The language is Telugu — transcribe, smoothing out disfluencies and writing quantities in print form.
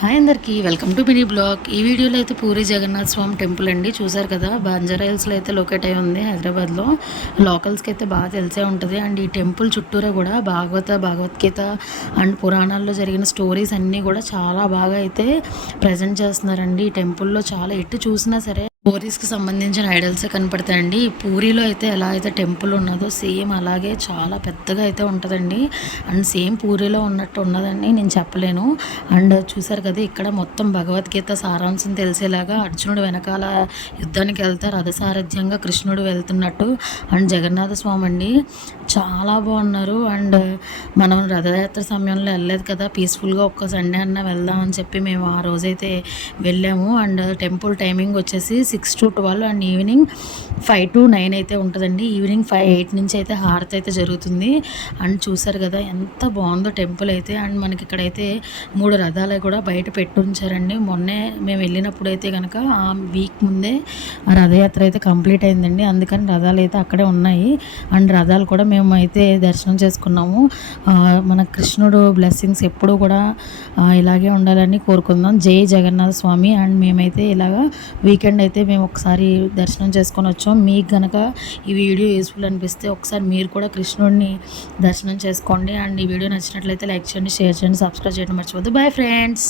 హాయ్ అందరికీ వెల్కమ్ టు మినీ బ్లాగ్. ఈ వీడియోలో అయితే పూరి జగన్నాథ్ స్వామి టెంపుల్ అండి. చూసారు కదా, బంజారా హిల్స్లో అయితే లొకేట్ అయి ఉంది హైదరాబాద్లో. లోకల్స్కి అయితే బాగా తెలిసే ఉంటుంది. అండ్ ఈ టెంపుల్ చుట్టూరా కూడా భగవద్గీత అండ్ పురాణాల్లో జరిగిన స్టోరీస్ అన్నీ కూడా చాలా బాగా అయితే ప్రజెంట్ చేస్తున్నారండి. ఈ టెంపుల్లో చాలా ఎటు చూసినా సరే పూరీస్కి సంబంధించిన ఐడల్సే కనపడతాయండి. పూరిలో అయితే ఎలా అయితే టెంపుల్ ఉన్నదో సేమ్ అలాగే చాలా పెద్దగా అయితే ఉంటుందండి. అండ్ సేమ్ పూరిలో ఉన్నట్టు ఉన్నదండి, నేను చెప్పలేను. అండ్ చూసారు కదా, ఇక్కడ మొత్తం భగవద్గీత సారాంశం తెలిసేలాగా అర్జునుడు వెనకాల యుద్ధానికి వెళ్తారు, రథసారథ్యంగా కృష్ణుడు వెళ్తున్నట్టు. అండ్ జగన్నాథ స్వామి అండి చాలా బాగున్నారు. అండ్ మనం రథయాత్ర సమయంలో వెళ్ళలేదు కదా, పీస్ఫుల్గా ఒక్క సండే అన్న వెళ్దామని చెప్పి మేము ఆ రోజైతే వెళ్ళాము. అండ్ టెంపుల్ టైమింగ్ వచ్చేసి 6 to 12 అండ్ ఈవినింగ్ 5 to 9 అయితే ఉంటుందండి. ఈవినింగ్ 8 నుంచి అయితే హారతి అయితే జరుగుతుంది. అండ్ చూసారు కదా ఎంత బాగుందో టెంపుల్ అయితే. అండ్ మనకి ఇక్కడైతే 3 రథాలు కూడా బయట పెట్టి ఉంచారండి. మొన్నే మేము వెళ్ళినప్పుడు అయితే కనుక ఆ వీక్ ముందే రథయాత్ర అయితే కంప్లీట్ అయిందండి, అందుకని రథాలు అయితే అక్కడే ఉన్నాయి. అండ్ రథాలు కూడా మేము అయితే దర్శనం చేసుకున్నాము. మన కృష్ణుడు బ్లెస్సింగ్స్ ఎప్పుడూ కూడా ఇలాగే ఉండాలని కోరుకుందాం. జై జగన్నాథ స్వామి. అండ్ మేమైతే ఇలాగా వీకెండ్ అయితే మేము ఒకసారి దర్శనం చేసుకొని వచ్చాం. మీకు కనుక ఈ వీడియో యూస్ఫుల్ అనిపిస్తే ఒకసారి మీరు కూడా కృష్ణుడిని దర్శనం చేసుకోండి. అండ్ ఈ వీడియో నచ్చినట్లయితే లైక్ చేయండి, షేర్ చేయండి, సబ్స్క్రైబ్ చేయడం మర్చిపోద్దు. Bye friends.